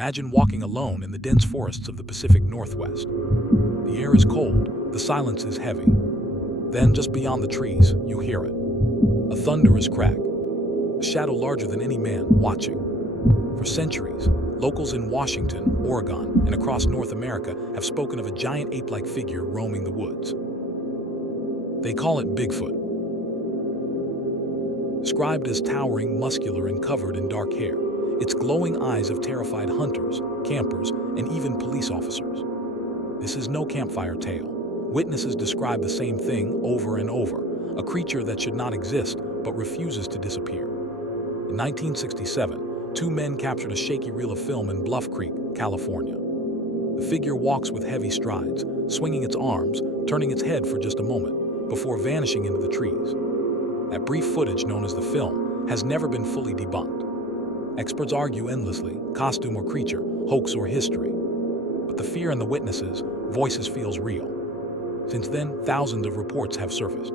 Imagine walking alone in the dense forests of the Pacific Northwest. The air is cold, the silence is heavy. Then, just beyond the trees, you hear it. A thunderous crack, a shadow larger than any man watching. For centuries, locals in Washington, Oregon, and across North America have spoken of a giant ape-like figure roaming the woods. They call it Bigfoot. Described as towering, muscular, and covered in dark hair, its glowing eyes have terrified hunters, campers, and even police officers. This is no campfire tale. Witnesses describe the same thing over and over, a creature that should not exist but refuses to disappear. In 1967, two men captured a shaky reel of film in Bluff Creek, California. The figure walks with heavy strides, swinging its arms, turning its head for just a moment, before vanishing into the trees. That brief footage, known as the film, has never been fully debunked. Experts argue endlessly, costume or creature, hoax or history. But the fear in the witnesses' voices feels real. Since then, thousands of reports have surfaced.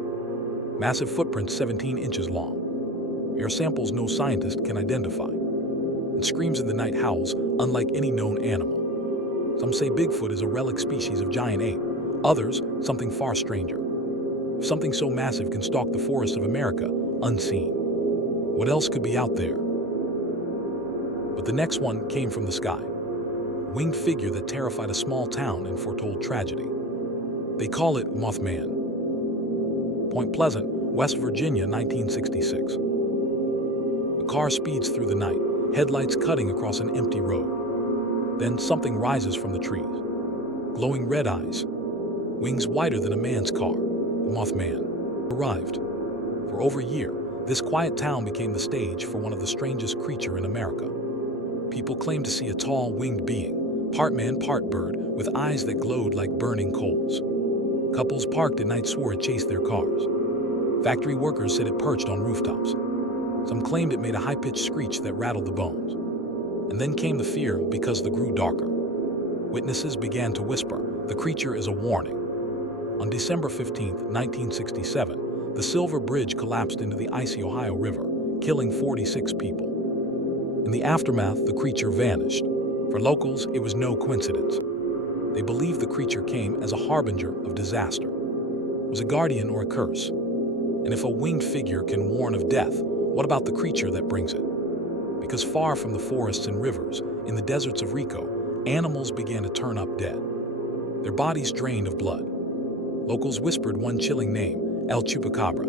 Massive footprints 17 inches long. Air samples no scientist can identify. And screams in the night howls unlike any known animal. Some say Bigfoot is a relic species of giant ape. Others, something far stranger. If something so massive can stalk the forests of America, unseen, what else could be out there? But the next one came from the sky. A winged figure that terrified a small town and foretold tragedy. They call it Mothman. Point Pleasant, West Virginia, 1966. A car speeds through the night, headlights cutting across an empty road. Then something rises from the trees. Glowing red eyes, wings wider than a man's car. The Mothman arrived. For over a year, this quiet town became the stage for one of the strangest creatures in America. People claimed to see a tall, winged being, part man, part bird, with eyes that glowed like burning coals. Couples parked at night swore it chased their cars. Factory workers said it perched on rooftops. Some claimed it made a high-pitched screech that rattled the bones. And then came the fear because the grew darker. Witnesses began to whisper, the creature is a warning. On December 15, 1967, the Silver Bridge collapsed into the icy Ohio River, killing 46 people. In the aftermath, the creature vanished. For locals, it was no coincidence. They believed the creature came as a harbinger of disaster. It was a guardian or a curse. And if a winged figure can warn of death, what about the creature that brings it? Because far from the forests and rivers, in the deserts of Rico, animals began to turn up dead. Their bodies drained of blood. Locals whispered one chilling name, El Chupacabra.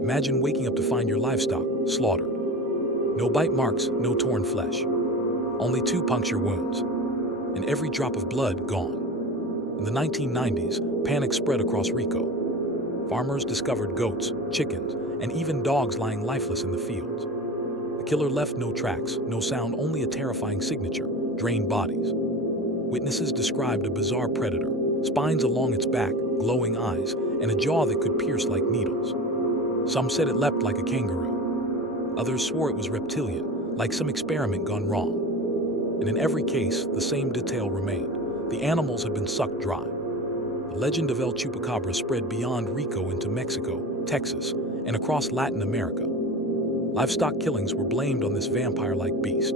Imagine waking up to find your livestock slaughtered. No bite marks, no torn flesh. Only 2 puncture wounds. And every drop of blood gone. In the 1990s, panic spread across Rico. Farmers discovered goats, chickens, and even dogs lying lifeless in the fields. The killer left no tracks, no sound, only a terrifying signature, drained bodies. Witnesses described a bizarre predator, spines along its back, glowing eyes, and a jaw that could pierce like needles. Some said it leapt like a kangaroo. Others swore it was reptilian, like some experiment gone wrong. And in every case, the same detail remained. The animals had been sucked dry. The legend of El Chupacabra spread beyond Rico into Mexico, Texas, and across Latin America. Livestock killings were blamed on this vampire-like beast.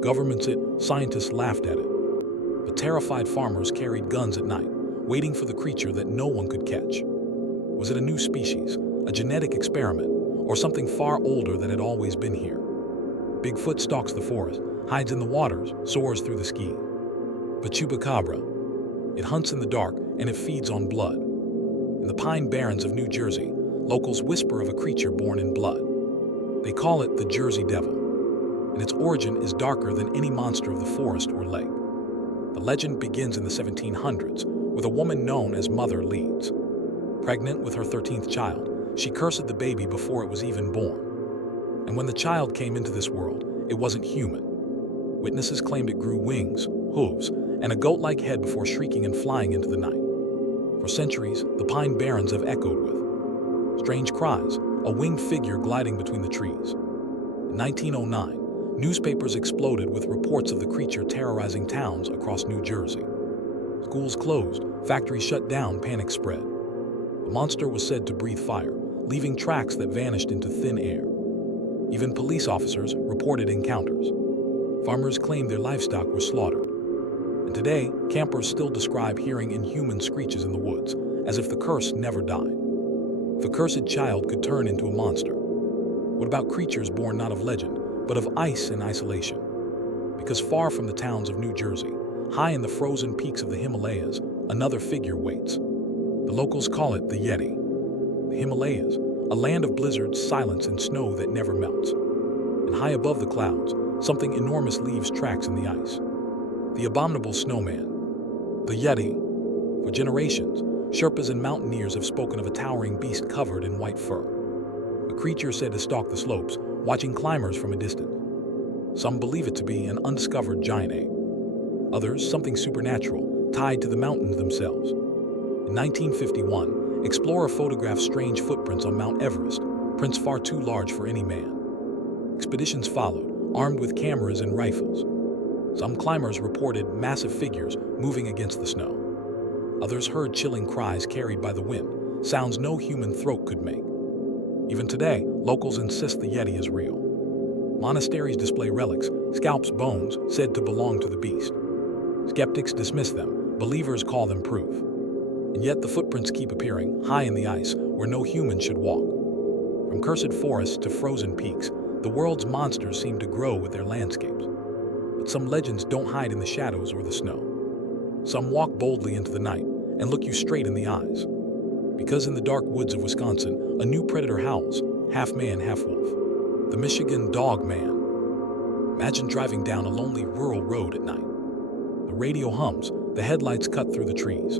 Governments scientists laughed at it. But terrified farmers carried guns at night, waiting for the creature that no one could catch. Was it a new species, a genetic experiment, or something far older that had always been here? Bigfoot stalks the forest, hides in the waters, soars through the ski. But Chupacabra, it hunts in the dark and it feeds on blood. In the Pine Barrens of New Jersey, locals whisper of a creature born in blood. They call it the Jersey Devil, and its origin is darker than any monster of the forest or lake. The legend begins in the 1700s with a woman known as Mother Leeds. Pregnant with her 13th child, she cursed the baby before it was even born. And when the child came into this world, it wasn't human. Witnesses claimed it grew wings, hooves, and a goat-like head before shrieking and flying into the night. For centuries, the Pine Barrens have echoed with strange cries, a winged figure gliding between the trees. In 1909, newspapers exploded with reports of the creature terrorizing towns across New Jersey. Schools closed, factories shut down, panic spread. The monster was said to breathe fire, leaving tracks that vanished into thin air. Even police officers reported encounters. Farmers claimed their livestock were slaughtered. And today, campers still describe hearing inhuman screeches in the woods, as if the curse never died. If a cursed child could turn into a monster, what about creatures born not of legend, but of ice and isolation? Because far from the towns of New Jersey, high in the frozen peaks of the Himalayas, another figure waits. The locals call it the Yeti. The Himalayas, a land of blizzards, silence, and snow that never melts. And high above the clouds, something enormous leaves tracks in the ice. The abominable snowman. The Yeti. For generations, Sherpas and mountaineers have spoken of a towering beast covered in white fur. A creature said to stalk the slopes, watching climbers from a distance. Some believe it to be an undiscovered giant ape. Others, something supernatural, tied to the mountains themselves. In 1951, explorer photographed strange footprints on Mount Everest, prints far too large for any man. Expeditions followed, armed with cameras and rifles. Some climbers reported massive figures moving against the snow. Others heard chilling cries carried by the wind, sounds no human throat could make. Even today, locals insist the Yeti is real. Monasteries display relics, scalps, bones, said to belong to the beast. Skeptics dismiss them, believers call them proof. And yet the footprints keep appearing, high in the ice, where no human should walk. From cursed forests to frozen peaks, the world's monsters seem to grow with their landscapes. But some legends don't hide in the shadows or the snow. Some walk boldly into the night and look you straight in the eyes. Because in the dark woods of Wisconsin, a new predator howls, half man, half wolf. The Michigan Dogman. Imagine driving down a lonely rural road at night. The radio hums, the headlights cut through the trees.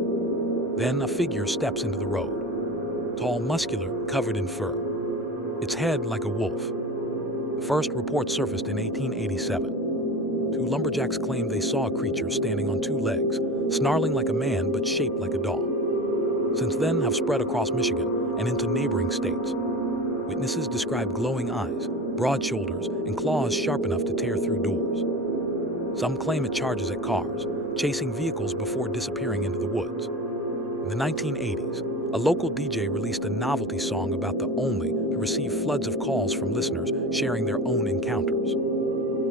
Then a figure steps into the road. Tall, muscular, covered in fur. Its head like a wolf. The first report surfaced in 1887. Two lumberjacks claimed they saw a creature standing on two legs, snarling like a man but shaped like a dog. Since then have spread across Michigan and into neighboring states. Witnesses describe glowing eyes, broad shoulders, and claws sharp enough to tear through doors. Some claim it charges at cars, chasing vehicles before disappearing into the woods. In the 1980s, a local DJ released a novelty song about the only to receive floods of calls from listeners sharing their own encounters.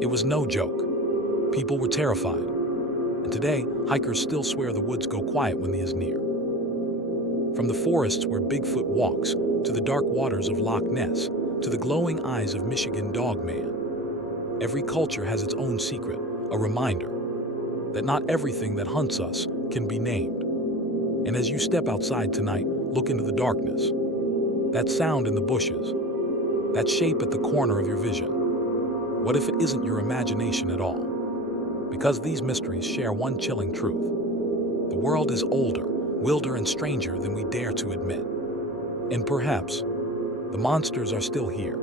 It was no joke. People were terrified. And today, hikers still swear the woods go quiet when he is near. From the forests where Bigfoot walks, to the dark waters of Loch Ness, to the glowing eyes of Michigan Dogman, every culture has its own secret, a reminder that not everything that hunts us can be named. And as you step outside tonight, look into the darkness. That sound in the bushes, that shape at the corner of your vision. What if it isn't your imagination at all? Because these mysteries share one chilling truth. The world is older, wilder, and stranger than we dare to admit. And perhaps, the monsters are still here,